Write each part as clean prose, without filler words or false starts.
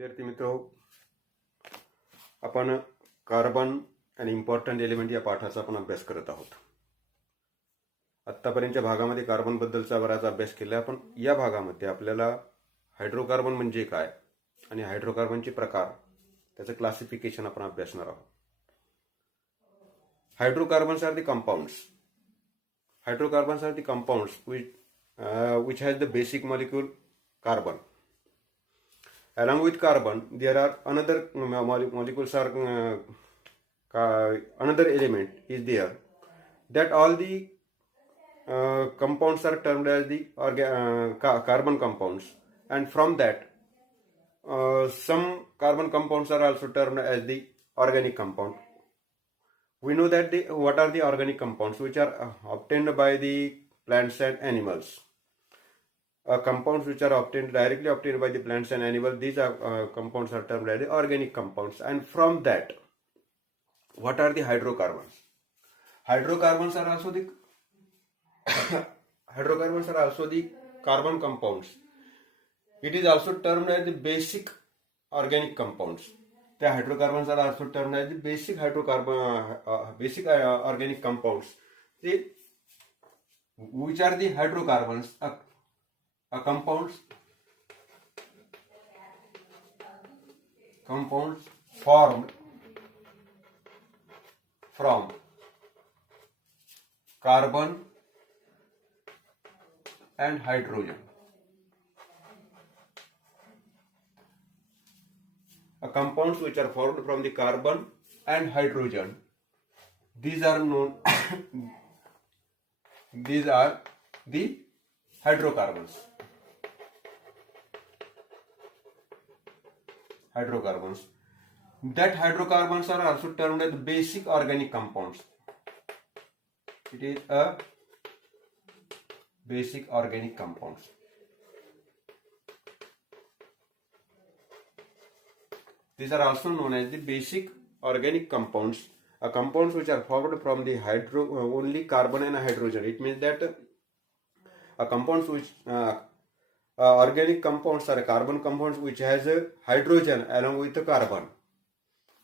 विद्यार्थी मित्रो, आपण कार्बन आणि इम्पॉर्टंट एलिमेंट या पाठाचा आपण अभ्यास करत आहोत. आत्तापर्यंतच्या भागामध्ये कार्बन बद्दलचा बराच अभ्यास केला. आपण या भागामध्ये आपल्याला हायड्रोकार्बन म्हणजे काय आणि हायड्रोकार्बनचे प्रकार, त्याचं क्लासिफिकेशन आपण अभ्यासणार आहोत. Hydrocarbons are the compounds. Hydrocarbons are the compounds which has the basic molecule carbon. Along with carbon, there are another molecules are another element is there. That all the compounds are termed as the carbon compounds, and from that, some carbon compounds are also termed as the organic compound. We know that what are the organic compounds which are obtained by the plants and animals. Compounds which are directly obtained by the plants and animals, these are compounds are termed as the organic compounds. And from that, what are the hydrocarbons? Hydrocarbons are also the hydrocarbons are also the carbon compounds. It is also termed as the basic organic compounds. The hydrocarbons are also termed as the basic organic compounds. Which are the hydrocarbons? Compounds formed from carbon and hydrogen. Compounds which are formed from the carbon and hydrogen, these are known these are the hydrocarbons. That hydrocarbons are also termed as basic organic compounds. It is a basic organic compounds. These are also known as the basic organic compounds. Compounds which are formed from the only carbon and hydrogen. It means that compounds which organic compounds are carbon compounds which has a hydrogen along with the carbon.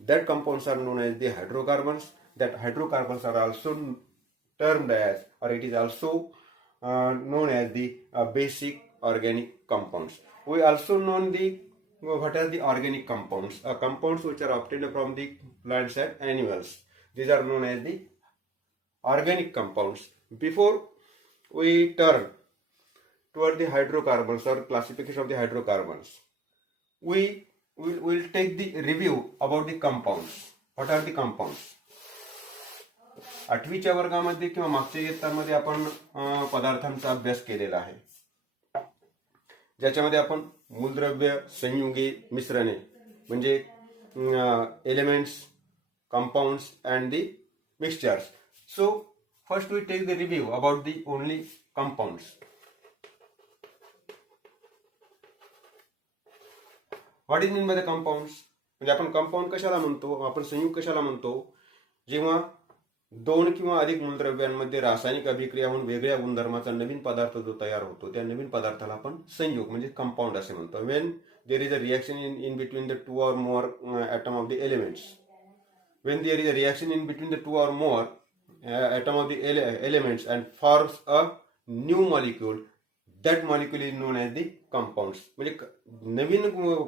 That compounds are known as the hydrocarbons. That hydrocarbons are also termed as, or it is also known as the basic organic compounds. We also know what are the organic compounds? Compounds which are obtained from the plants and animals. These are known as the organic compounds. Before we turn toward the hydrocarbons or classification of the hydrocarbons, we will take the review about the compounds. What are the compounds? 8वीच्या वर्गामध्ये किंवा मागच्या इयत्तांमध्ये आपण पदार्थांचा अभ्यास केलेला आहे, ज्याच्यामध्ये आपण मूलद्रव्य, संयुगे, मिश्रणे म्हणजे elements, compounds and the mixtures. So first we take the review about the only compounds. What is mean by the compounds? म्हणजे आपण कंपाऊंड कशाला म्हणतो, आपण संयुग कशाला म्हणतो? जेव्हा दोन किंवा अधिक मूलद्रव्यांमध्ये रासायनिक अभिक्रिया होऊन वेगळ्या गुणधर्माचा नवीन पदार्थ जो तयार होतो, त्या नवीन पदार्थाला आपण संयुग म्हणजे कंपाऊंड असे म्हणतो. When there is a reaction in between the two or more atom of the elements. When there is a reaction in between the two or more atom of the elements and forms a new molecule, that molecule is known as the compounds. म्हणजे नवीन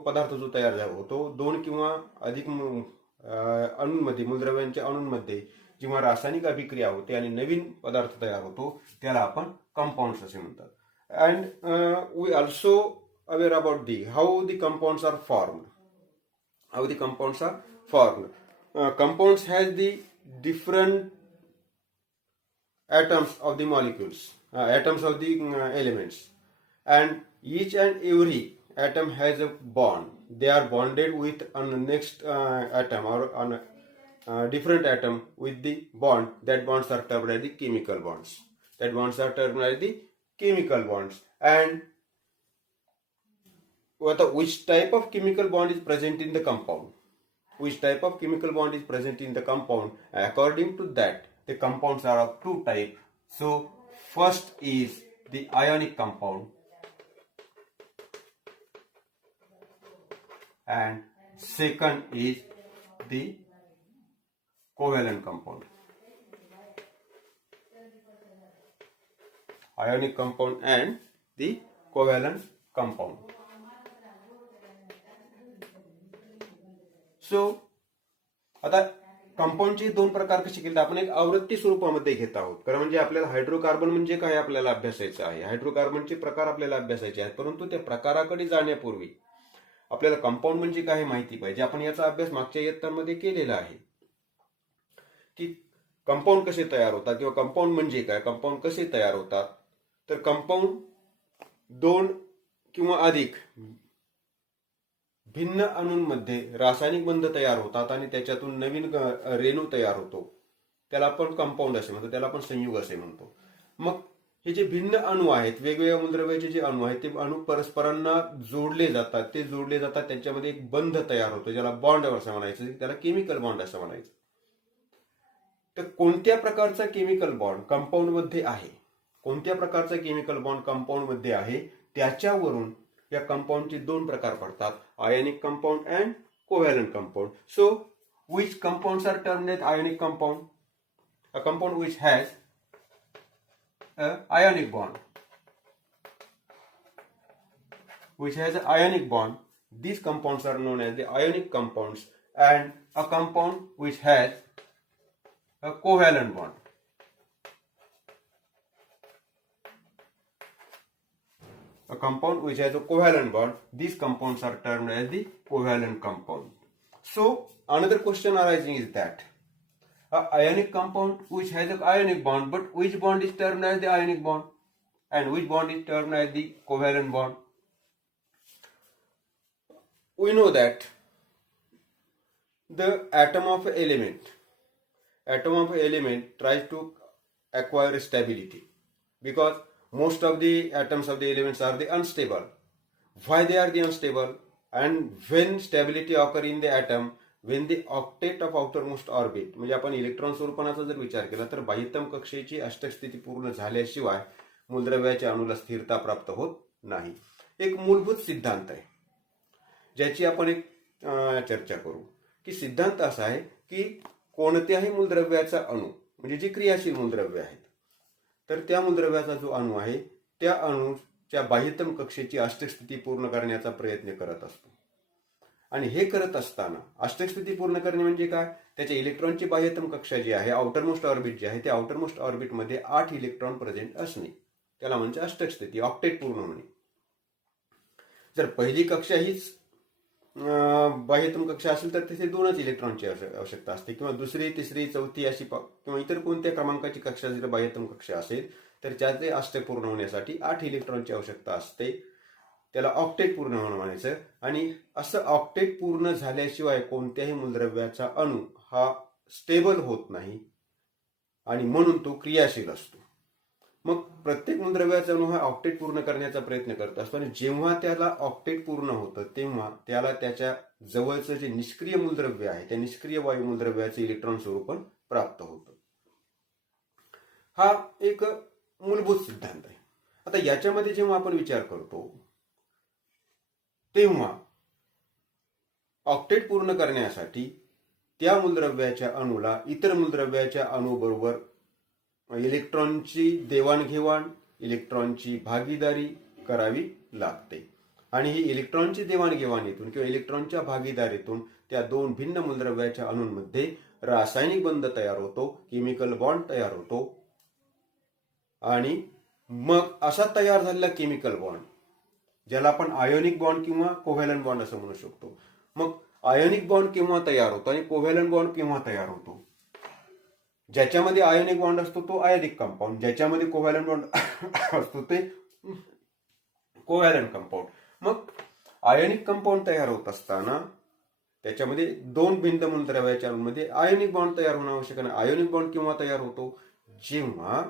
पदार्थ जो तयार होतो दोन किंवा अधिक अणूंमध्ये, मूलद्रव्यांच्या अणूंमध्ये जेव्हा रासायनिक अभिक्रिया होते आणि नवीन पदार्थ तयार होतो, त्याला आपण कंपाऊंड्स असे म्हणतात. And we also aware about how the compounds are formed. Compounds has the different atoms of the molecules, atoms of the elements, and each and every atom has a bond. They are bonded with on the next atom or on a different atom with the bond. That bonds are termed as the chemical bonds. And which type of chemical bond is present in the compound? According to that, the compounds are of two types. So first is the ionic compound and second is the covalent compound. Ionic compound and the covalent compound. So आता कंपाऊंडचे दोन प्रकार कसे केले आपण एक आवृत्ती स्वरूपामध्ये घेत आहोत. कारण म्हणजे आपल्याला हायड्रोकार्बन म्हणजे काय आपल्याला अभ्यासायचं आहे. हायड्रोकार्बनचे प्रकार आपल्याला अभ्यासायचे आहेत. परंतु त्या प्रकाराकडे जाण्यापूर्वी आपल्याला कंपाऊंड म्हणजे काय माहिती पाहिजे. आपण याचा अभ्यास मागच्या इयत्तांमध्ये केलेला आहे की कंपाऊंड कसे तयार होतात किंवा कंपाऊंड म्हणजे काय, कंपाऊंड कसे तयार होतात. तर कंपाऊंड दोन किंवा अधिक भिन्न अणूंमध्ये रासायनिक बंध तयार होतात आणि त्याच्यातून नवीन रेणू तयार होतो. त्याला आपण कंपाऊंड असे म्हणतो, त्याला आपण संयुग असे म्हणतो. मग हे जे भिन्न अणू आहेत, वेगवेगळ्या मूलद्रव्याचे जे अणू आहेत, ते अणू परस्परांना जोडले जातात. ते जोडले जातात, त्यांच्यामध्ये एक बंध तयार होतो, ज्याला बॉन्ड असं म्हणायचं, त्याला केमिकल बॉन्ड असं म्हणायचं. तर कोणत्या प्रकारचा केमिकल बॉन्ड कंपाऊंड मध्ये आहे, कोणत्या प्रकारचा केमिकल बॉन्ड कंपाऊंड मध्ये आहे, त्याच्यावरून या कंपाऊंडचे दोन प्रकार पडतात, ionic compound and covalent compound. So which compounds are termed as ionic compound? A compound which has a ionic bond, which has an ionic bond, these compounds are known as the ionic compounds. And a compound which has a covalent bond, a compound which has a covalent bond, these compounds are termed as the covalent compound. So another question arising is that a ionic compound which has an ionic bond, but which bond is termed as the ionic bond and which bond is termed as the covalent bond? We know that the atom of element tries to acquire stability because most of the atoms of the elements are the unstable. Why they are the unstable? And when stability occur in the atom, when the octet of outermost orbit, म्हणजे आपण electron स्वरूपणाचा जर विचार केला तर बाह्यतम कक्षेची अष्टक स्थिती पूर्ण झाल्याशिवाय मूलद्रव्याच्या अणूला स्थिरता प्राप्त होत नाही. एक मूलभूत सिद्धांत आहे ज्याची आपण एक चर्चा करू. की सिद्धांत असा आहे की कोणत्याही मूलद्रव्याचा अणू म्हणजे जे क्रियाशील मूलद्रव्य आहेत, तर त्या मूलद्रव्याचा जो अणू आहे त्या अणूच्या बाह्यतम कक्षेची अष्टक स्थिती पूर्ण करण्याचा प्रयत्न करत असतो. आणि हे करत असताना अष्टक स्थिती पूर्ण करणे म्हणजे काय, त्याच्या इलेक्ट्रॉनची बाह्यतम कक्षा जी आहे, आउटरमोस्ट ऑर्बिट जी आहे, त्या आउटरमोस्ट ऑर्बिटमध्ये 8 इलेक्ट्रॉन प्रेझेंट असणे, त्याला म्हणजे अष्टक स्थिती, ऑक्टेट पूर्ण होणे. जर पहिली कक्षा हीच बाह्यतम कक्षा असेल तर तिथे 2च इलेक्ट्रॉनची आवश्यकता असते, किंवा दुसरी, तिसरी, चौथी अशी किंवा इतर कोणत्या क्रमांकाची कक्षा जर बाह्यतम कक्षा असेल तर त्याचे अष्टक पूर्ण होण्यासाठी 8 इलेक्ट्रॉनची आवश्यकता असते. त्याला ऑक्टेट पूर्ण होणं म्हणायचं. आणि असं ऑक्टेट पूर्ण झाल्याशिवाय कोणत्याही मूलद्रव्याचा अणू हा स्टेबल होत नाही आणि म्हणून तो क्रियाशील असतो. मग प्रत्येक मूलद्रव्याचा अणू हा ऑक्टेट पूर्ण करण्याचा प्रयत्न करत असतो आणि जेव्हा त्याला ऑक्टेट पूर्ण होतं तेव्हा त्याला त्याच्या जवळचं जे निष्क्रिय मूलद्रव्य आहे त्या निष्क्रिय वायू मूलद्रव्याचे इलेक्ट्रॉन स्वरूपण प्राप्त होतं. हा एक मूलभूत सिद्धांत आहे. आता याच्यामध्ये जेव्हा आपण विचार करतो तेव्हा ऑक्टेट पूर्ण करण्यासाठी त्या मूलद्रव्याच्या अणूला इतर मूलद्रव्याच्या अणूबरोबर इलेक्ट्रॉनची देवाणघेवाण, इलेक्ट्रॉनची भागीदारी करावी लागते. आणि ही इलेक्ट्रॉनची देवाणघेवाणीतून किंवा इलेक्ट्रॉनच्या भागीदारीतून त्या दोन भिन्न मूलद्रव्याच्या अणूंमध्ये रासायनिक बंध तयार होतो, केमिकल बॉन्ड तयार होतो. आणि मग असा तयार झालेला केमिकल बॉन्ड ज्याला आपण आयोनिक बॉन्ड किंवा कोव्हॅलंट बॉन्ड असं म्हणू शकतो. मग आयोनिक बॉन्ड केव्हा तयार होतो आणि कोव्हॅलंट बॉन्ड केव्हा तयार होतो? ज्याच्यामध्ये आयोनिक बॉन्ड असतो तो आयोनिक कंपाऊंड, ज्याच्यामध्ये कोव्हॅलंट बॉन्ड असतो ते कोव्हॅलंट कंपाऊंड. मग आयोनिक कंपाऊंड तयार होत असताना त्याच्यामध्ये दोन भिन्न मूलद्रव्याच्या अणूंमध्ये आयोनिक बॉन्ड तयार होणं आवश्यक आहे. आयोनिक बॉन्ड केव्हा तयार होतो? जेव्हा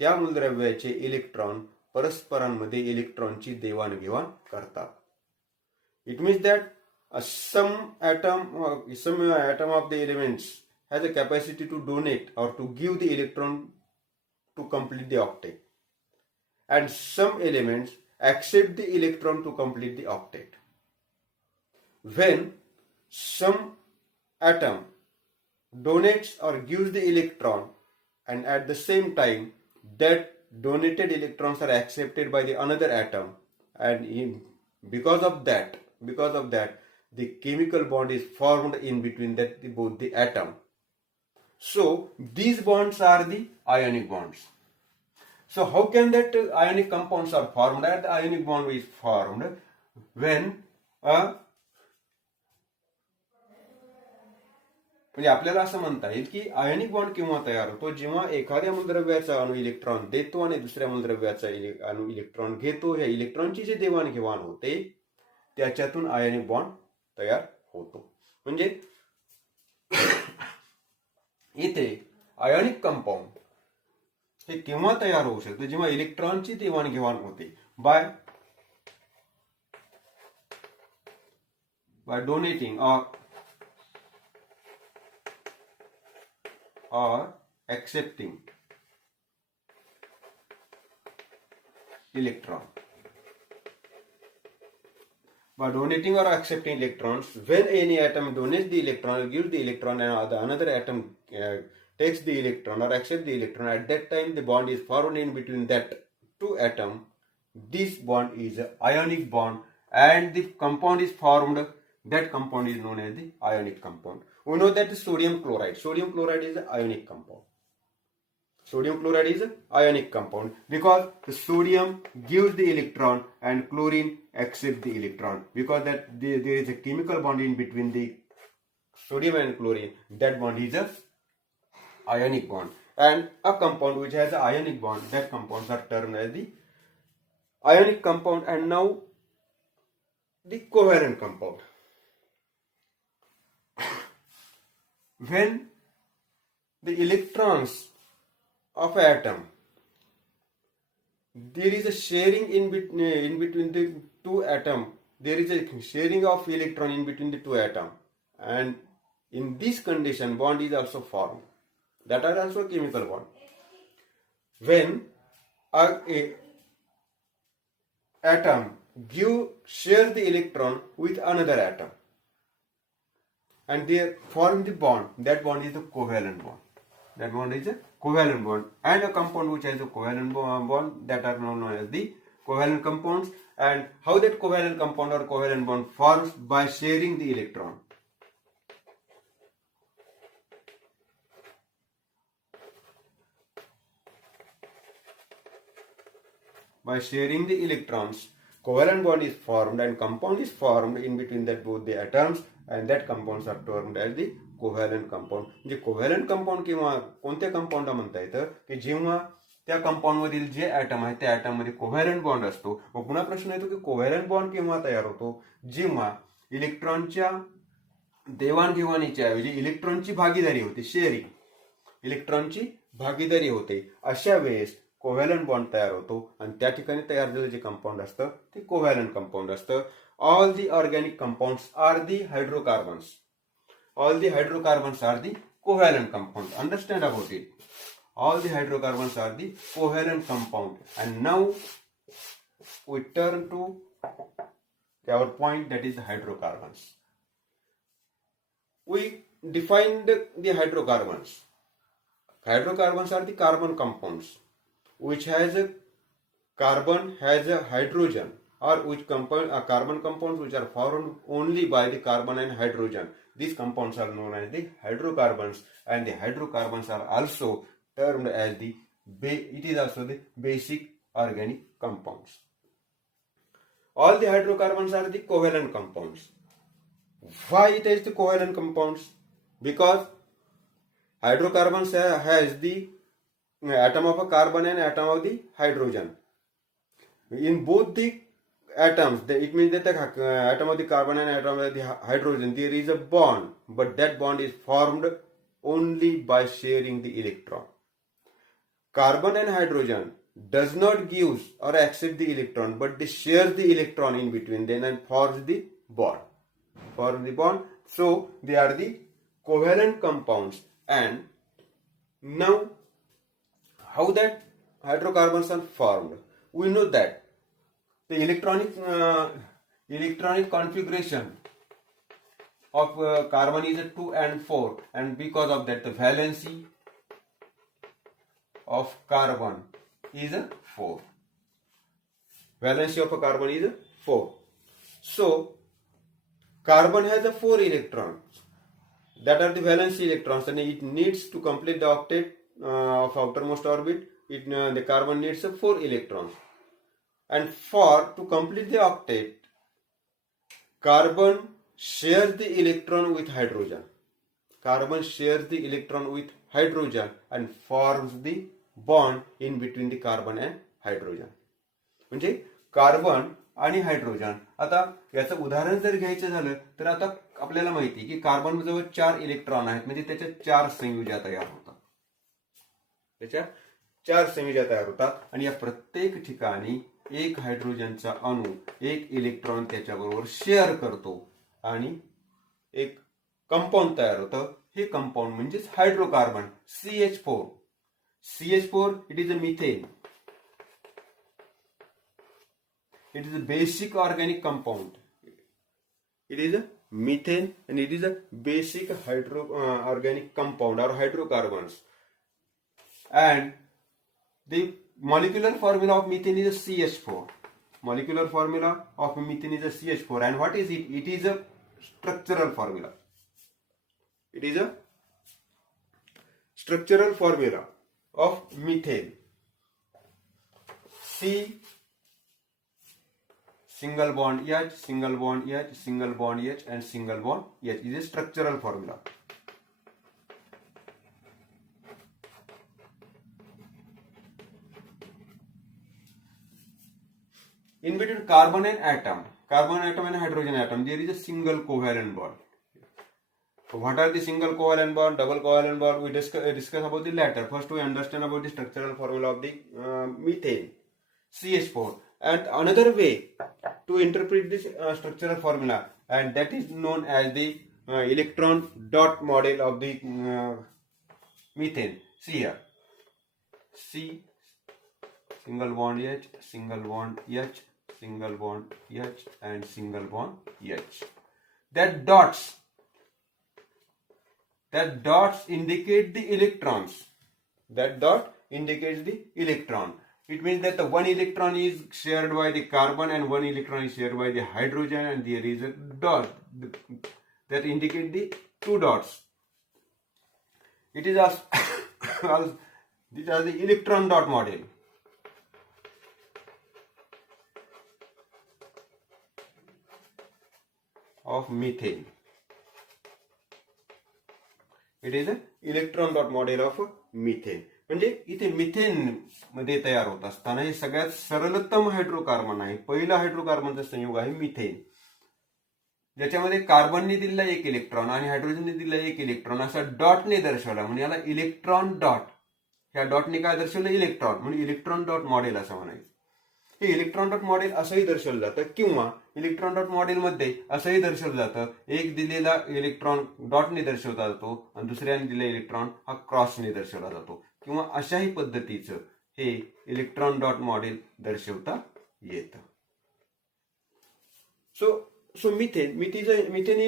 त्या मूलद्रव्याचे इलेक्ट्रॉन परस्परांमध्ये इलेक्ट्रॉनची देवाणघेवाण करतात. It means that some atom of the elements has a capacity to donate or to give the electron to complete the octet, and some elements accept the electron to complete the octet. when some atom donates or gives the electron, and at the same time that donated electrons are accepted by the another atom, and because of that the chemical bond is formed in between both the atom. So these bonds are the ionic bonds. So how can that ionic compounds are formed? That ionic bond is formed when म्हणजे आपल्याला असं म्हणता येईल की ionic bond केव्हा तयार होतो, जेव्हा एखाद्या मूलद्रव्याचा अणू इलेक्ट्रॉन देतो आणि दुसऱ्या मूलद्रव्याचा अणू इलेक्ट्रॉन घेतो. ह्या इलेक्ट्रॉनची जी देवाणघेवाण होते त्याच्यातून आयनिक बॉन्ड तयार होतो. म्हणजे इथे आयनिक कंपाऊंड हे केव्हा तयार होऊ शकते, जेव्हा इलेक्ट्रॉनची देवाणघेवाण होते by donating or accepting electron. By donating or accepting electrons, when any atom donates the electron or gives the electron and another atom takes the electron or accepts the electron, at that time the bond is formed in between that two atoms. This bond is an ionic bond and the compound is formed. That compound is known as the ionic compound. We know that sodium chloride is an ionic compound. Sodium chloride is an ionic compound because the sodium gives the electron and chlorine accepts the electron. Because that there is a chemical bond in between the sodium and chlorine, that bond is a ionic bond. And a compound which has an ionic bond, that compounds are termed as the ionic compound. And now the covalent compound. When the electrons of an atom, there is a sharing in between the two atoms. There is a sharing of electron in between the two atoms, and in this condition, bond is also formed. That are also a chemical bond. When a atom share the electron with another atom, and they form the bond. That bond is the covalent bond. That bond is a covalent bond. And a compound which has a covalent bond, that are known as the covalent compounds. And how that covalent compound or covalent bond forms? By sharing the electron. By sharing the electrons, covalent bond is formed and compound is formed in between that both the atoms, and that compounds are termed as the covalent compound. म्हणजे covalent compound किंवा कोणत्या कंपाऊंडला म्हणता येतं की जेव्हा त्या compound मधील जे atom आहे त्या ऍटम मध्ये कोव्हॅलंट बॉन्ड असतो. व पुन्हा प्रश्न येतो की कोव्हॅलंट बॉन्ड केव्हा तयार होतो, जेव्हा इलेक्ट्रॉनच्या देवाणघेवाणीच्या ऐवजी इलेक्ट्रॉनची भागीदारी होते, शेअरिंग, इलेक्ट्रॉनची भागीदारी होते, अशा वेळेस कोव्हॅलंट बॉन्ड तयार होतो आणि त्या ठिकाणी तयार झालेलं जे कंपाऊंड असतं ते कोव्हॅलंट कंपाऊंड असतं. All the organic compounds are the hydrocarbons. All the hydrocarbons are the covalent compound. Understand about it. All the hydrocarbons are the covalent compound. And now we turn to our point, that is the hydrocarbons. We defined the hydrocarbons. Hydrocarbons are the carbon compounds which has a carbon has a hydrogen, or which carbon compounds which are formed only by the carbon and hydrogen. These compounds are known as the hydrocarbons, and the hydrocarbons are also termed as the basic organic compounds. All the hydrocarbons are the covalent compounds. Why it is the covalent compounds? Because hydrocarbons has the atom of a carbon and atom of the hydrogen. In both the atoms, it means that the atom of the carbon and atom of the hydrogen, there is a bond, but that bond is formed only by sharing the electron. Carbon and hydrogen does not give or accept the electron, but they share the electron in between them and forms the bond. So they are the covalent compounds. And now, how that hydrocarbons are formed? We know that the electronic configuration of carbon is 2 and 4, and because of that the valency of carbon is 4. Valency of a carbon is 4. So carbon has 4 electrons that are the valency electrons, and it needs to complete the octet of outermost orbit. The carbon needs 4 electrons, and to complete the octet, carbon shares the electron with hydrogen. Carbon shares the electron with hydrogen and forms the bond in between the carbon and hydrogen. म्हणजे carbon आणि hydrogen. आता याचं उदाहरण जर घ्यायचं झालं तर आता आपल्याला माहिती आहे की कार्बन जवळ 4 इलेक्ट्रॉन आहेत, म्हणजे त्याच्या 4 संयुजा तयार होतात. त्याच्या 4 संयुजा तयार होतात आणि या प्रत्येक ठिकाणी एक हायड्रोजनचा अणू एक इलेक्ट्रॉन त्याच्याबरोबर शेअर करतो आणि एक कंपाऊंड तयार होतं. हे कंपाऊंड म्हणजेच hydrocarbon CH4. CH4 it is a methane. It is a basic organic compound. It is a methane and it is a basic organic compound or hydrocarbons. And the molecular formula of methane is a CH4. Molecular formula of methane is a CH4. And what is it? It is a structural formula. It is a structural formula of methane. C single bond H, single bond H, single bond H, and single bond H is a structural formula. In between carbon and atom and hydrogen atom, there is a single covalent bond. So what are the single covalent bond, double covalent bond? We discuss about the latter. First we understand about the structural formula of the methane, CH4. And another way to interpret this structural formula, and that is known as the electron dot model of the methane. See here, C single bond H, single bond H, single bond H, and single bond H. That dots indicate the electrons. That dot indicates the electron. It means that the one electron is shared by the carbon and one electron is shared by the hydrogen, and there is a dot that indicate the 2 dots. It is also these are the electron dot model. Of methane. It is a electron dot model of methane. म्हणजे इथे methane मध्ये तयार होत असताना हे सगळ्यात सरलतम hydrocarbon आहे. पहिला हायड्रोकार्बनचा संयोग आहे मिथेन, ज्याच्यामध्ये कार्बनने दिलेला 1 इलेक्ट्रॉन आणि हायड्रोजनने दिलेला 1 इलेक्ट्रॉन असा डॉटने दर्शवला, म्हणजे याला इलेक्ट्रॉन डॉट. ह्या डॉटने काय दर्शवलं? इलेक्ट्रॉन, म्हणजे इलेक्ट्रॉन डॉट मॉडेल असं म्हणायचं. हे इलेक्ट्रॉन डॉट मॉडेल असंही दर्शवलं जातं, किंवा इलेक्ट्रॉन डॉट मॉडेल मध्ये असंही दर्शवलं जातं, एक दिलेला इलेक्ट्रॉन डॉटने दर्शवला जातो आणि दुसऱ्याने दिलेला इलेक्ट्रॉन हा क्रॉसने दर्शवला जातो, किंवा अशाही पद्धतीचं हे इलेक्ट्रॉन डॉट मॉडेल दर्शवता येतं. So methane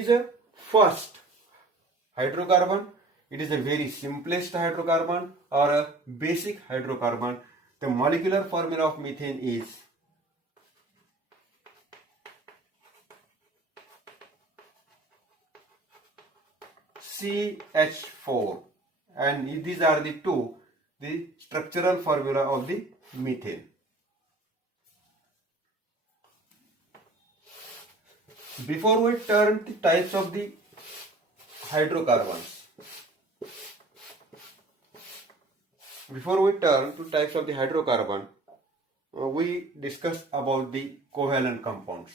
is a first hydrocarbon. It is a very simplest hydrocarbon or a basic hydrocarbon. The molecular formula of methane is CH4, and these are the structural formula of the methane. Before we turn to types of the hydrocarbons, we discuss about the covalent compounds.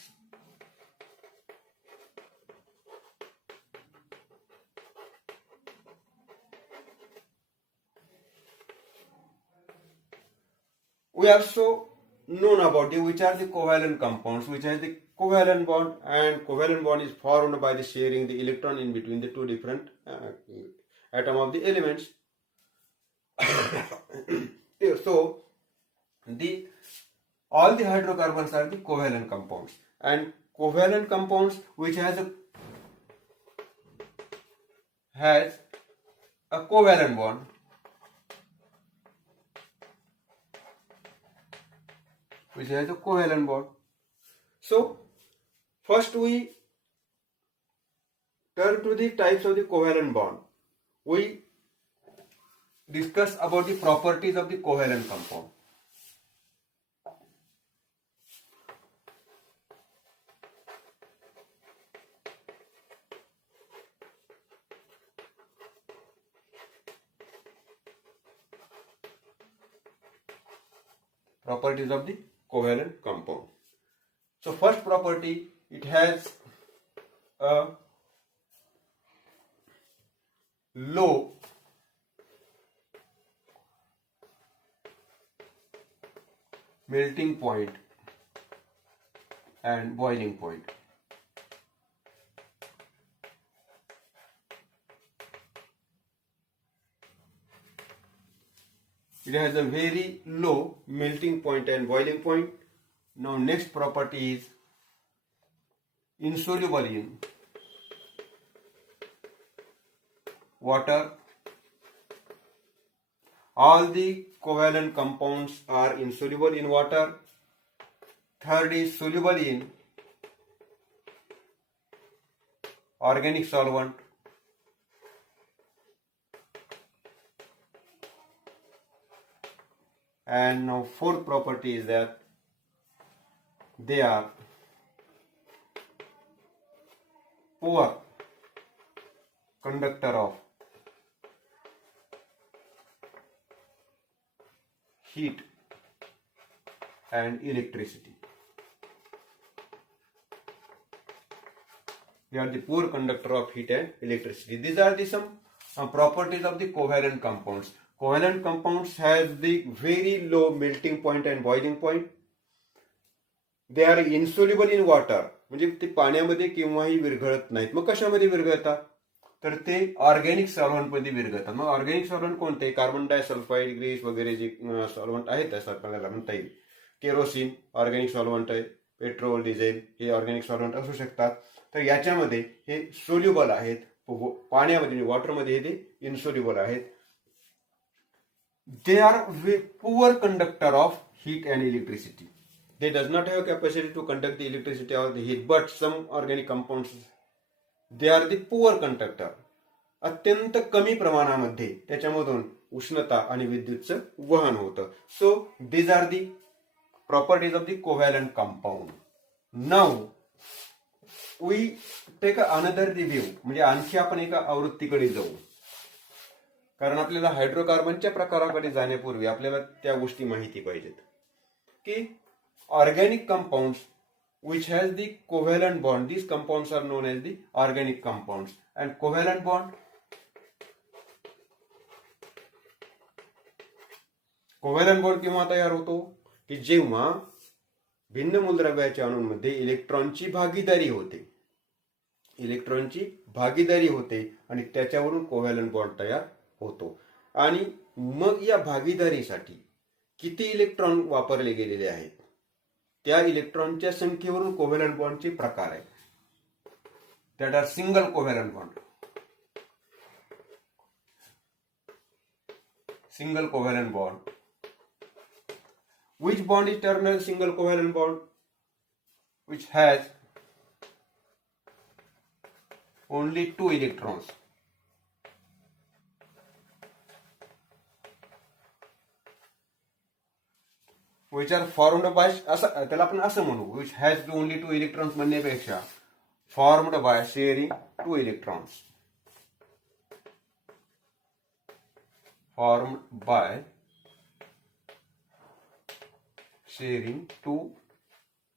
We also known about which are the covalent compounds, which has the covalent bond, and covalent bond is formed by the sharing the electron in between the 2 different atom of the elements. So all the hydrocarbons are the covalent compounds, and covalent compounds which has a has a covalent bond, which has a covalent bond. So first we turn to the types of the covalent bond. We discuss about the properties of the covalent compound. Properties of the covalent compound. So first property, it has a low melting point and boiling point. It has a very low melting point and boiling point. Now next property is insoluble in water. All the covalent compounds are insoluble in water. Third is soluble in organic solvent. And now fourth property is that they are poor conductor of heat and electricity. They are the poor conductor of heat and electricity. These are the some properties of the covalent compounds. Covalent compounds has the very low melting point and boiling point. They are insoluble in water, म्हणजे ते पाण्यामध्ये केव्हाही विरघळत नाहीत. मग कशामध्ये विरघळतात? तर ते organic solvent मध्ये विरघळतात. मग organic solvent कोणते? कार्बन डायसल्फाइड, ग्रीस वगैरे जे सॉल्व्हंट आहेत त्यास आपल्याला म्हणता येईल. केरोसिन ऑर्गॅनिक सॉल्व्हंट आहे, पेट्रोल, डिझेल हे ऑर्गॅनिक सॉल्व्हंट असू शकतात. तर याच्यामध्ये हे सोल्युबल आहेत, पाण्यामध्ये वॉटरमध्ये ते इनसोल्युबल आहेत. They are poor conductor of heat and electricity. They does not have capacity to conduct the electricity or the heat, but some organic compounds, they are the poor conductor. अत्यंत कमी प्रमाणामध्ये त्याच्यामधून उष्णता आणि विद्युतचं वहन होतं. सो these are the properties of the covalent compound. Now we take another review, म्हणजे आणखी आपण एका आवृत्तीकडे जाऊ. कारण आपल्याला हायड्रोकार्बनच्या प्रकाराकडे जाण्यापूर्वी आपल्याला त्या गोष्टी माहिती पाहिजेत की organic compounds which has the covalent bond, these compounds are known as the organic compounds. And covalent bond केव्हा तयार होतो की जेव्हा भिन्न मूलद्रव्याच्या अणूंमध्ये इलेक्ट्रॉनची भागीदारी होते आणि त्याच्यावरून कोव्हॅलंट बॉन्ड तयार होतो. आणि मग या भागीदारीसाठी किती इलेक्ट्रॉन वापरले गेलेले आहेत त्या इलेक्ट्रॉनच्या संख्येवरून कोव्हॅलंट बॉन्डचे प्रकार आहेत. That are single covalent bond. Single covalent bond. Which bond is termed as single covalent bond? Which has only 2 electrons. Which are formed by, त्याला आपण असं म्हणू, which has only 2 electrons म्हणण्यापेक्षा formed by sharing 2 electrons. Formed by sharing 2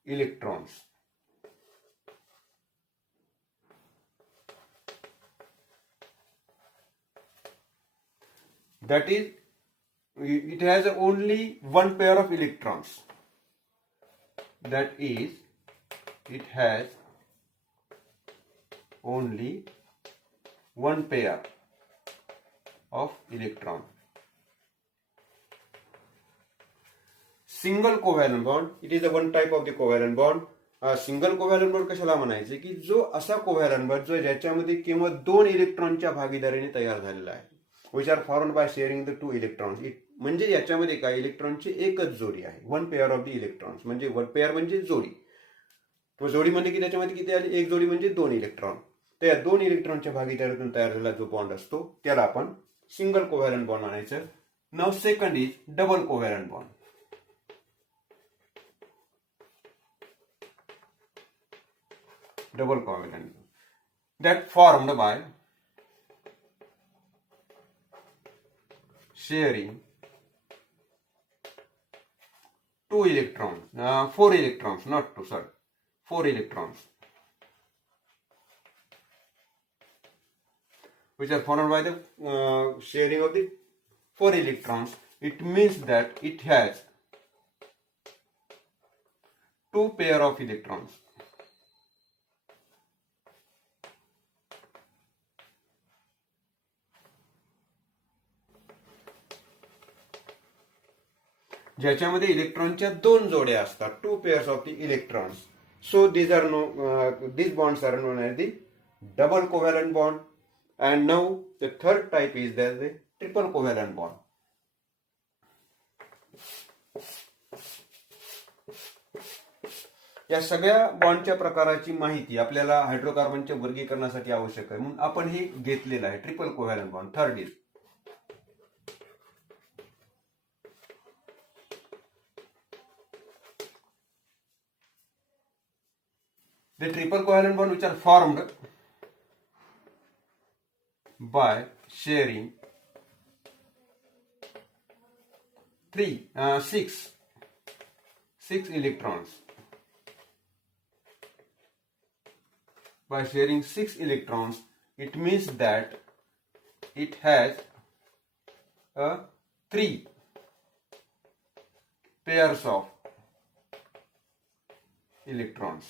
electrons. That is, it has only one pair of electrons. That is, it has only one pair of electron. Single covalent bond, it is a one type of the covalent bond. Single covalent bond कशाला म्हणायचे की जो असा covalent bond जो ज्याच्यामध्ये केवळ 2 इलेक्ट्रॉनच्या भागीदारीने तयार झालेला आहे, which are formed by sharing the 2 electrons. म्हणजे याच्यामध्ये काय इलेक्ट्रॉनची एकच जोडी आहे, 1 पेअर ऑफ द इलेक्ट्रॉन्स. म्हणजे 1 पेअर म्हणजे जोडी. तो जोडी म्हणजे की त्याच्यामध्ये किती आली, एक जोडी म्हणजे 2 इलेक्ट्रॉन. तर या 2 इलेक्ट्रॉनच्या भागीदारीतून तयार झालेला जो बॉन्ड असतो त्याला आपण सिंगल कोव्हॅलंट बॉन्ड म्हणायचं. Now second is double covalent bond. Double covalent that formed by sharing 4 electrons, not 2, sorry, 4 electrons, which are formed by the sharing of the 4 electrons. It means that it has 2 pair of electrons. ज्याच्यामध्ये इलेक्ट्रॉनच्या 2 जोड्या असतात, 2 pairs of the electrons. So these bonds are known as the double covalent bond. And now the third type is the triple covalent bond. या सगळ्या बॉन्डच्या प्रकाराची माहिती आपल्याला हायड्रोकार्बनच्या वर्गीकरणासाठी आवश्यक आहे, म्हणून आपण हे घेतलेलं आहे triple covalent bond. Third is the triple covalent bond which are formed by sharing 6 electrons. By sharing 6 electrons, it means that it has 3 pairs of electrons.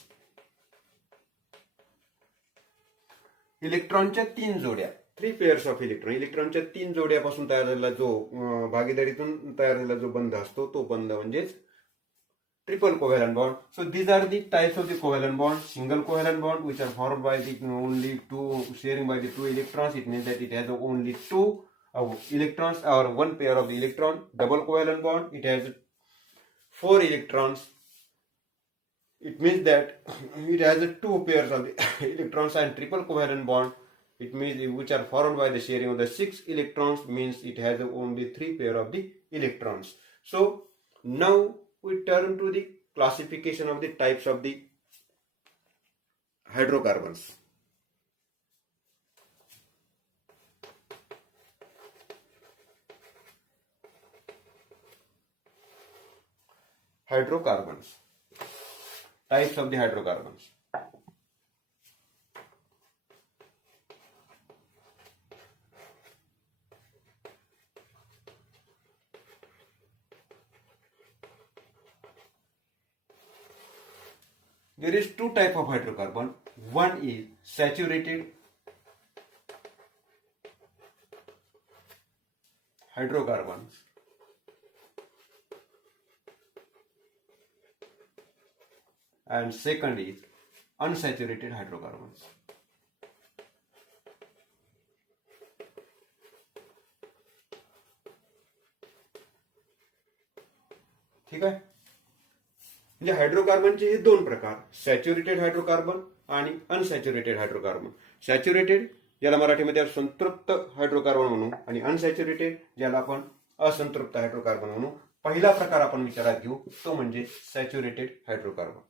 इलेक्ट्रॉनच्या 3 जोड्या, 3 पेअर्स ऑफ इलेक्ट्रॉनच्या 3 जोड्यापासून तयार झालेला जो भागीदारीतून तयार झालेला जो बंध असतो तो बंध म्हणजेच triple covalent bond. So these are the types of the covalent bond. Single covalent bond which are formed by the only 2 sharing by the 2 electrons. It means that it has only 2 electrons or 1 pair of the electron. Double covalent bond, it has 4 electrons. It means that it has 2 pairs of the electrons. And triple covalent bond, it means which are formed by the sharing of the 6 electrons, means it has only 3 pair of the electrons. So now we turn to the classification of the types of the hydrocarbons. Hydrocarbons. Types of the hydrocarbons. There is 2 types of hydrocarbon. One is saturated hydrocarbons and second is unsaturated hydrocarbons. ठीक आहे. म्हणजे हायड्रोकार्बनचे हे 2 प्रकार, saturated hydrocarbon आणि unsaturated hydrocarbon. Saturated ज्याला मराठीमध्ये संतृप्त hydrocarbon म्हणू आणि अनसॅच्युरेटेड ज्याला आपण असंतृप्त हायड्रोकार्बन म्हणू. पहिला प्रकार आपण विचारात घेऊ तो म्हणजे saturated hydrocarbon.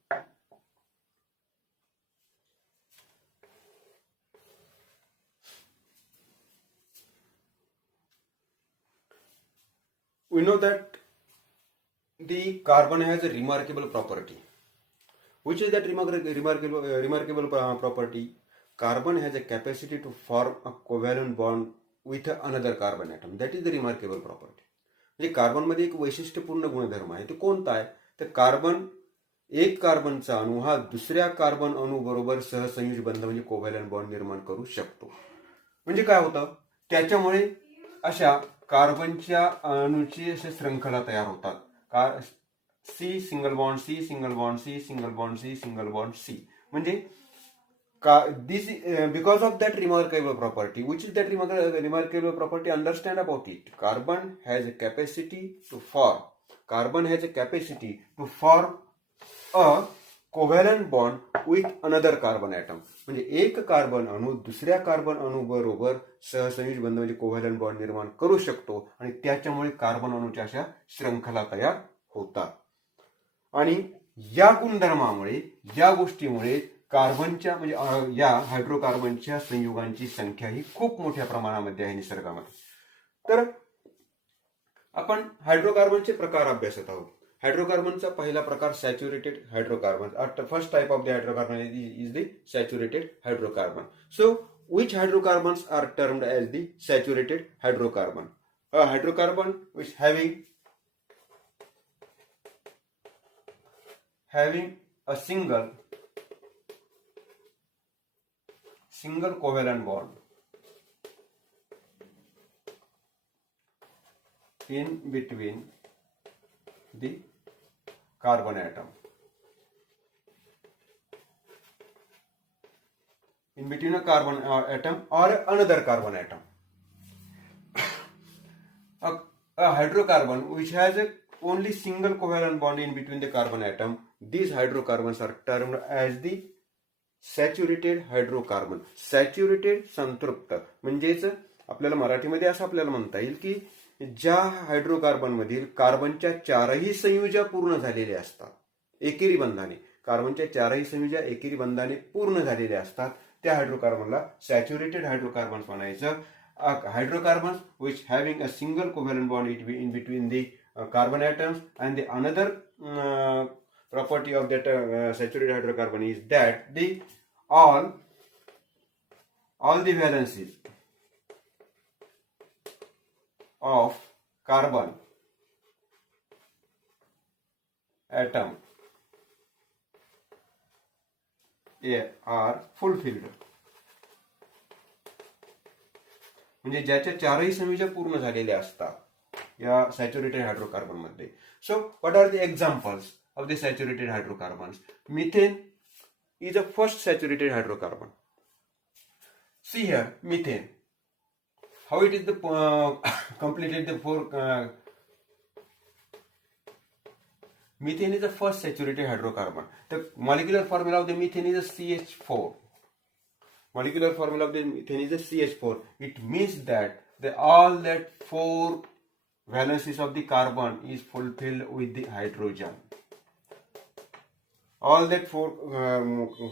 We know that the carbon has a remarkable property. Which is that remarkable property? Carbon has a capacity to form a covalent bond with another carbon atom. That is the remarkable property. म्हणजे कार्बनमध्ये एक वैशिष्ट्यपूर्ण गुणधर्म आहे. तो कोणता आहे? तर एक कार्बनचा अणू हा दुसऱ्या कार्बन अणू बरोबर सहसंयोजी बंध म्हणजे कोव्हॅलंट बॉन्ड निर्माण करू शकतो. म्हणजे काय होतं? त्याच्यामुळे अशा कार्बनच्या अणूची अशी श्रृंखला तयार होतात. C single bond C single bond C single bond C single bond C. म्हणजे this because of that remarkable property. Which is that remarkable property? Understand about it. Carbon has a capacity to form a covalent bond with another carbon atom. म्हणजे एक carbon अणू दुसऱ्या carbon अणू बरोबर सहसंयोजी बंध म्हणजे covalent bond निर्माण करू शकतो आणि त्याच्यामुळे कार्बन अणूच्या अशा श्रृंखला तयार होतात. आणि या गुणधर्मामुळे या गोष्टीमुळे कार्बनच्या म्हणजे या हायड्रोकार्बनच्या संयुगांची संख्या ही खूप मोठ्या प्रमाणामध्ये आहे निसर्गामध्ये. तर आपण हायड्रोकार्बनचे प्रकार अभ्यासत आहोत. हायड्रोकार्बनचा पहिला प्रकार saturated hydrocarbon. First type of the hydrocarbon is the saturated hydrocarbon. So which hydrocarbons are termed as the saturated hydrocarbon? A hydrocarbon which having a single covalent bond in between the carbon atom. In between a carbon atom or another carbon atom. A hydrocarbon which has a only single covalent bond in between the carbon atom, these hydrocarbons are termed as the saturated hydrocarbon. Saturated संतृप्त म्हणजेच आपल्याला मराठीमध्ये असं आपल्याला म्हणता येईल की ज्या हायड्रोकार्बन मधील कार्बनच्या चारही संयुजा पूर्ण झालेल्या असतात एकेरी बंधाने, कार्बनच्या चारही संयुजा एकेरी बंधाने पूर्ण झालेल्या असतात त्या हायड्रोकार्बनला सॅच्युरेटेड हायड्रोकार्बन्स म्हणायचं. Hydrocarbons which having a single covalent bond in between the carbon atoms, and the another property of that saturated hydrocarbon is that the all the valencies of carbon atom are fulfilled. म्हणजे ज्याच्या चारही संयुजा पूर्ण झालेल्या असतात या saturated hydrocarbon मध्ये. So what are the examples of the saturated hydrocarbons? Methane is the first saturated hydrocarbon. See here, methane. How it is the completed the four. Methane is the first saturated hydrocarbon. The molecular formula of the methane is a CH4. Molecular formula of the methane is a CH4. It means that all that four valencies of the carbon is fulfilled with the hydrogen. All that four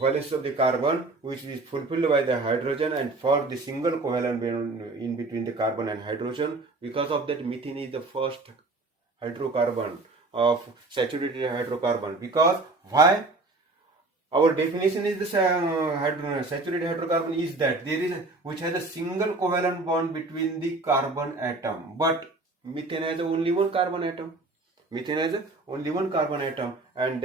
valencies of the carbon which is fulfilled by the hydrogen, and for the single covalent bond in between the carbon and hydrogen. Because of that, methane is the first hydrocarbon of saturated hydrocarbon. Because why? Our definition is the saturated hydrocarbon is that there is which has a single covalent bond between the carbon atom, but methane has only one carbon atom. Methane has only one carbon atom, and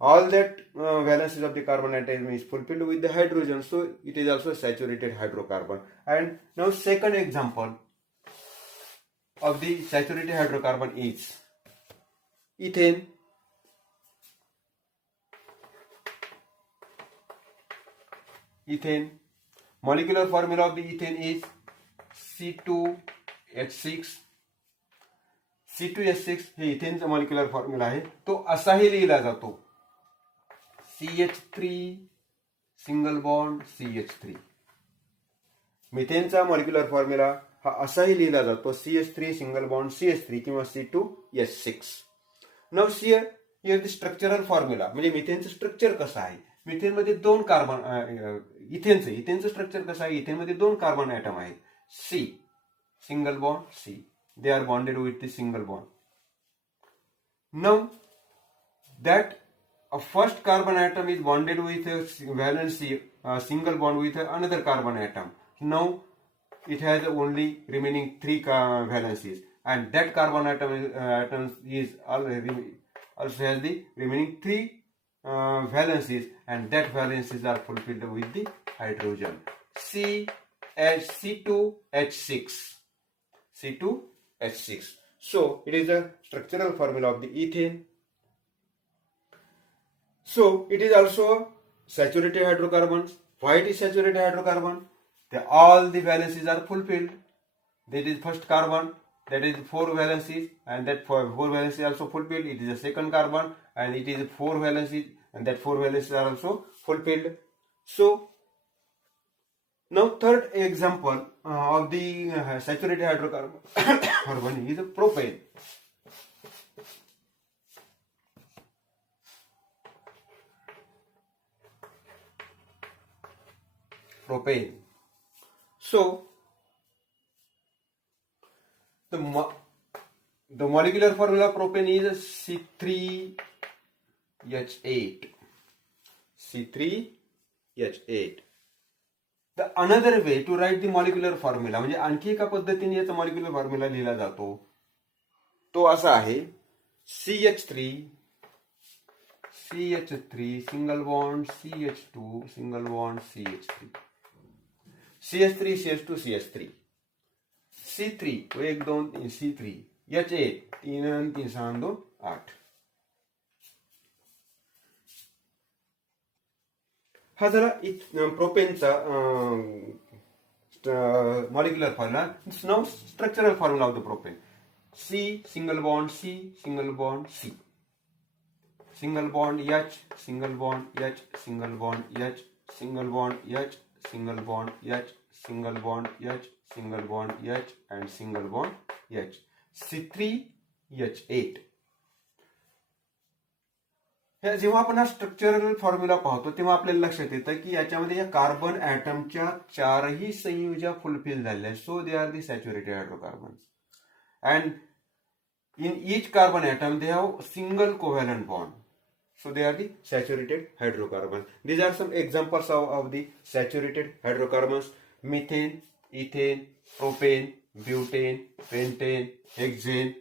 all that valencies of the carbon atom is fulfilled with the hydrogen, so it is also a saturated hydrocarbon. And now second example of the saturated hydrocarbon is ethane. Ethane. Molecular formula of the ethane is C2H6. C2H6 हे इथेनचा molecular formula आहे. तो असाही लिहिला जातो CH3 single bond CH3. मिथेनचा molecular formula हा असाही लिहिला जातो CH3 सिंगल बॉन्ड CH3 किंवा C2H6. Now here the structural formula म्हणजे मिथेनचं स्ट्रक्चर कसं आहे. मिथेनमध्ये दोन कार्बन इथेनचं स्ट्रक्चर कसं आहे. इथेनमध्ये दोन कार्बन ॲटम आहेत. C single bond C. They are bonded with the single bond. Now that a first carbon atom is bonded with a valency single bond with another carbon atom. Now it has only remaining three valencies, and that carbon atom is also has the remaining three valencies, and that valencies are fulfilled with the hydrogen. C2H6. C2H6. So it is the structural formula of the ethane. So it is also saturated hydrocarbons. Why it is saturated hydrocarbon? All the valencies are fulfilled. That is first carbon, that is 4 valencies, and that 4 valencies also fulfilled. It is the second carbon, and it is 4 valencies, and that 4 valencies are also fulfilled. So now third example of the saturated hydrocarbon is propane. Propane. So the molecular formula of propane is C3H8. C3H8. The another way to write the molecular formula, म्हणजे आणखी एका पद्धतीने याचा molecular formula लिहिला जातो, तो असा आहे CH3 single bond CH2 single bond CH3 CH3 CH2 CH3 C3 1 2 3 C3 H8 3 3 6 2 8. हा जरा प्रोपेनचा molecular formula. It's now structural formula of the propane. C single bond C single bond C single bond H single bond H single bond H single bond H single bond H single bond H single bond H and single bond H. C3H8. जेव्हा आपण हा structural formula पाहतो तेव्हा आपल्याला लक्षात येतं की याच्यामध्ये या कार्बन ॲटमच्या 4ही संयुजा फुलफिल झालेल्या आहेत. So they are the saturated hydrocarbons. And in each carbon atom they have single covalent bond. So they are the saturated hydrocarbons. These are some examples of the saturated hydrocarbons: methane, ethane, propane, butane, pentane, hexane,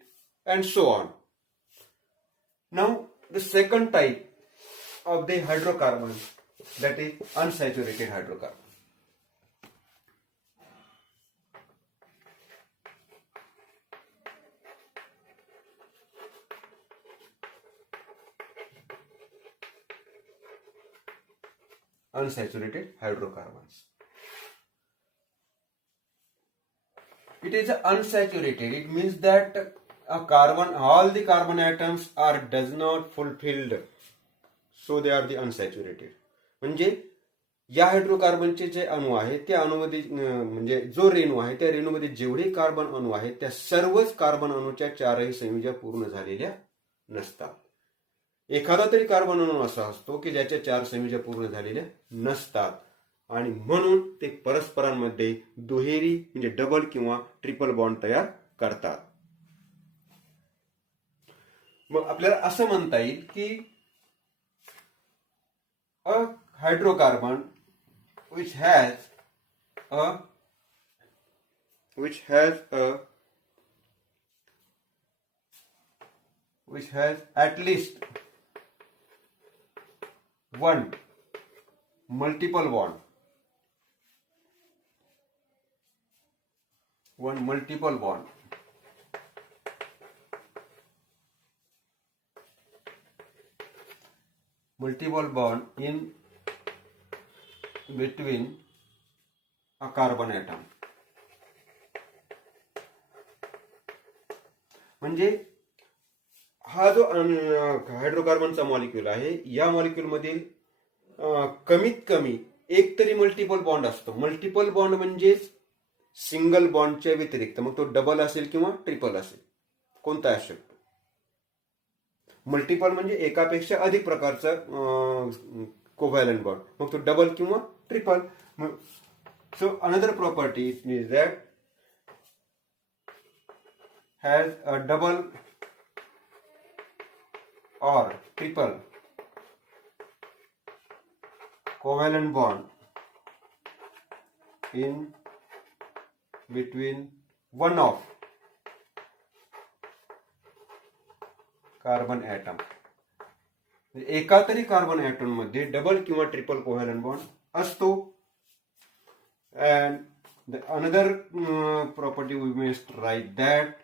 and so on. Now the second type of the hydrocarbons, that is unsaturated hydrocarbons. Unsaturated hydrocarbons. It is unsaturated. It means that all the carbon atoms does not fulfilled. So they are the unsaturated. म्हणजे या हायड्रोकार्बनचे जे अणू आहेत त्या अणूमध्ये म्हणजे जो रेणू आहे त्या रेणूमध्ये जेवढे कार्बन अणू आहेत त्या सर्वच कार्बन अणूच्या 4ही संयुजा पूर्ण झालेल्या नसतात. एखादा तरी कार्बन अणू असा असतो की ज्याच्या 4 संयुजा पूर्ण झालेल्या नसतात आणि म्हणून ते परस्परांमध्ये दुहेरी म्हणजे डबल किंवा ट्रिपल बॉन्ड तयार करतात. मग आपल्याला असं म्हणता येईल की अ hydrocarbon which has at least one multiple bond. Multiple bond in between a carbon atom. म्हणजे हा जो हायड्रोकार्बनचा मॉलिक्यूल आहे या मॉलिक्यूल मधील कमीत कमी एक तरी मल्टिपल बॉन्ड असतो. मल्टिपल बॉन्ड म्हणजे सिंगल बॉन्डच्या व्यतिरिक्त, मग तो डबल असेल किंवा ट्रिपल असेल, कोणता असू शकतो. मल्टिपल म्हणजे एकापेक्षा अधिक प्रकारचा कोव्हॅलंट बॉन्ड, मग तो डबल किंवा triple. So another property is that has a double or triple covalent bond in between one of carbon atom. एका तरी कार्बन ॲटम मध्ये डबल किंवा ट्रिपल कोव्हॅलंट बॉन्ड असतो. And the another property we must write that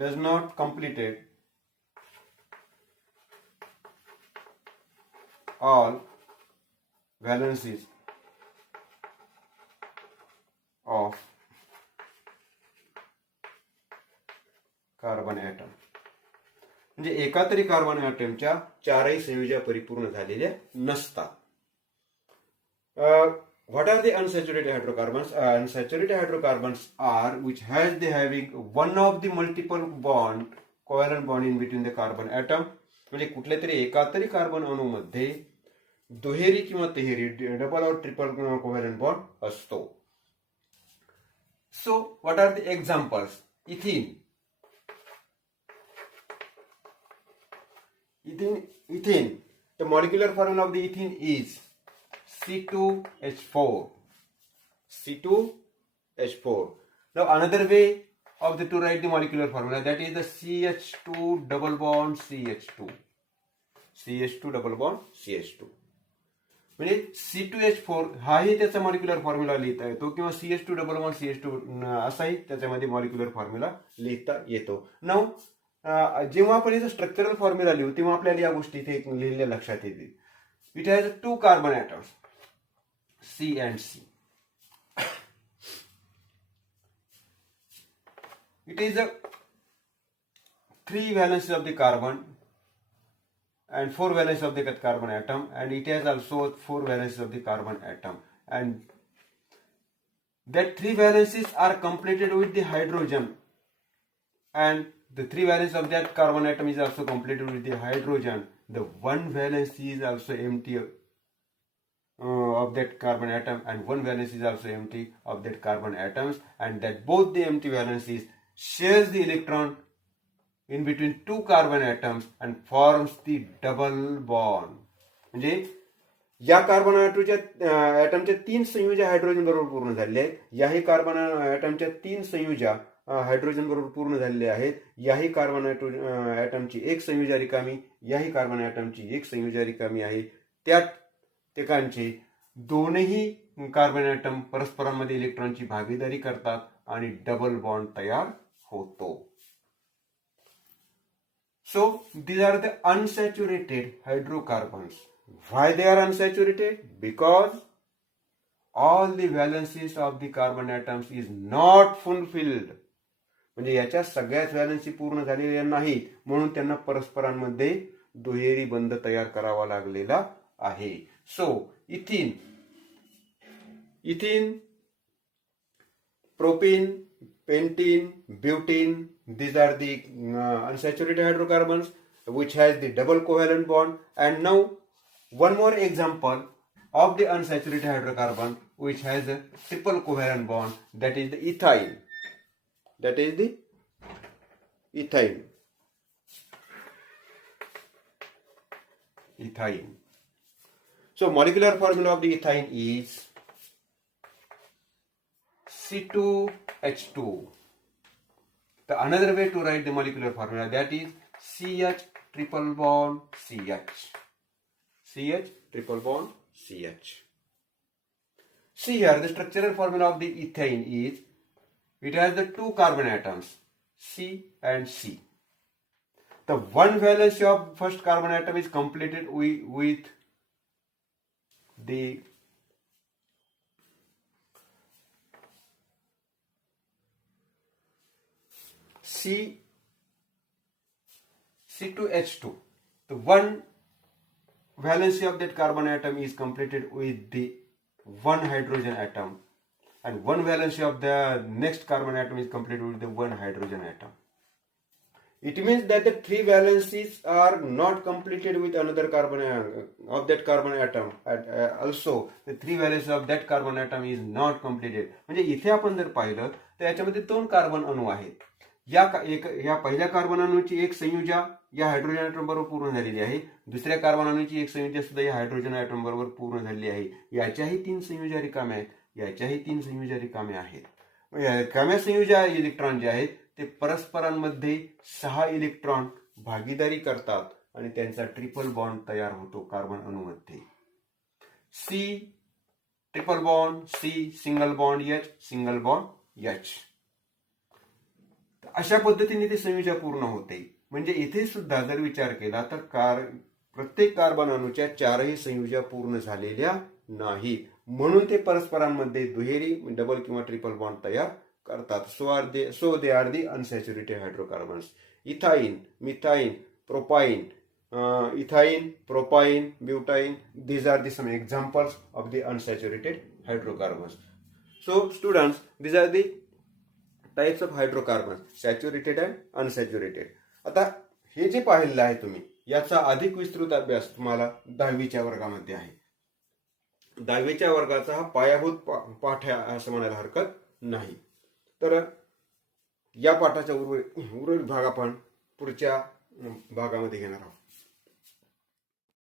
does not completed all valencies of carbon atom. म्हणजे एका तरी carbon ॲटमच्या चारही संयुजा परिपूर्ण झालेल्या नसतात. What are the unsaturated hydrocarbons? Unsaturated hydrocarbons are which has the having one of the multiple bond, covalent bond in between the carbon atom. म्हणजे कुठल्या तरी एका तरी कार्बन अणूमध्ये दुहेरी किंवा तिहेरी डबल और ट्रिपल कोव्हॅलंट बॉन्ड असतो. So what are the examples? Ethyne. The molecular formula of the ethene is C2H4. C2H4. Now another way of to write the molecular formula, that is the CH2 double bond CH2. CH2 double bond CH2. म्हणजे C2H4 हाही त्याचा molecular formula लिहिता येतो किंवा CH2 double bond CH2 असाही त्याच्यामध्ये molecular formula लिहिता येतो. नाउ जेव्हा आपण याचा स्ट्रक्चरल फॉर्म्युला लिहू तेव्हा आपल्याला या गोष्टी इथे लिहिलेल्या लक्षात येतील. It has 2 carbon atoms C and C. It is a 3 valencies of the carbon and 4 valencies of the carbon atom, and it has also 4 valencies of the carbon atom, and that 3 valencies are completed with the hydrogen, and the 3 valencies of that carbon atom is also completed with the hydrogen. The 1 valence is also empty of that carbon atom, and 1 valence is also empty of that carbon atoms, and that both the empty valencies shares the electron in between 2 carbon atoms and forms the double bond. म्हणजे या carbon ॲटमच्या 3 संयुजा hydrogen बरोबर पूर्ण झालेल्या आहेत. याही carbon ॲटमच्या 3 संयुजा hydrogen बरोबर पूर्ण झालेल्या आहेत. याही कार्बन ॲटमची एक संयुजा रिकामी, याही कार्बन ॲटमची एक संयुजा रिकामी आहे. त्या ठिकाणचे दोनही कार्बन ॲटम परस्परांमध्ये इलेक्ट्रॉनची भागीदारी करतात आणि डबल बॉन्ड तयार होतो. So these are the unsaturated hydrocarbons. Why they are unsaturated? Because all the valencies of the carbon atoms is not fulfilled. म्हणजे याच्या सगळ्याच व्हॅलन्सी पूर्ण झालेल्या नाहीत, म्हणून त्यांना परस्परांमध्ये दुहेरी बंध तयार करावा लागलेला आहे. So ethene, propene, pentene, butene, these are the unsaturated hydrocarbons which has the double covalent bond. And now one more example of the unsaturated hydrocarbon which has a triple covalent bond, that is the ethyl. That is the ethyl. So molecular formula of the ethyl is C2H2. The another way to write the molecular formula, that is CH triple bond CH. CH triple bond CH. See here, the structural formula of the ethane is, it has the 2 carbon atoms C and C. The 1 valence of first carbon atom is completed with the C2H2. The 1 valency of that carbon atom is completed with the 1 hydrogen atom, and 1 valency of the next carbon atom is completed with the 1 hydrogen atom. It means that the 3 valencies are not completed with another carbon of that carbon atom, and also the 3 valencies of that carbon atom is not completed. म्हणजे इथे आपण जर पाहिलं तर याच्यामध्ये 2 carbon अणू आहेत. या पहिल्या कार्बन अणूची एक संयुजा या हायड्रोजन ॲटम बरोबर पूर्ण झालेली आहे. दुसऱ्या कार्बन अणूची एक संयुजा सुद्धा या हायड्रोजन ॲटम बरोबर पूर्ण झालेली आहे. याच्याही 3 संयुजा रिकाम्या आहेत, याच्याही 3 संयुजा रिकाम्या आहेत. रिकाम्या संयुजा इलेक्ट्रॉन जे आहेत ते परस्परांमध्ये 6 इलेक्ट्रॉन भागीदारी करतात आणि त्यांचा ट्रिपल बॉन्ड तयार होतो कार्बन अणूमध्ये. C triple bond C, single bond H, single bond H. अशा पद्धतीने ते संयुजा पूर्ण होते. म्हणजे इथे सुद्धा जर विचार केला तर प्रत्येक कार्बन अणूच्या 4ही संयुजा पूर्ण झालेल्या नाही, म्हणून ते परस्परांमध्ये दुहेरी डबल किंवा ट्रिपल बॉन्ड तयार करतात. So they are the unsaturated hydrocarbons. Ethyne, methyne, propyne, ethyne, propyne, butyne, these are the some examples of the unsaturated hydrocarbons. So students, these are the types of hydrocarbons, saturated and unsaturated. आता हे जे पाहिलेलं आहे तुम्ही, याचा अधिक विस्तृत अभ्यास तुम्हाला 10वीच्या वर्गामध्ये आहे. 10वीच्या वर्गाचा हा पायाभूत पाठ आहे असं म्हणायला हरकत नाही. तर या पाठाचा उर्वरित भाग आपण पुढच्या भागामध्ये घेणार आहोत.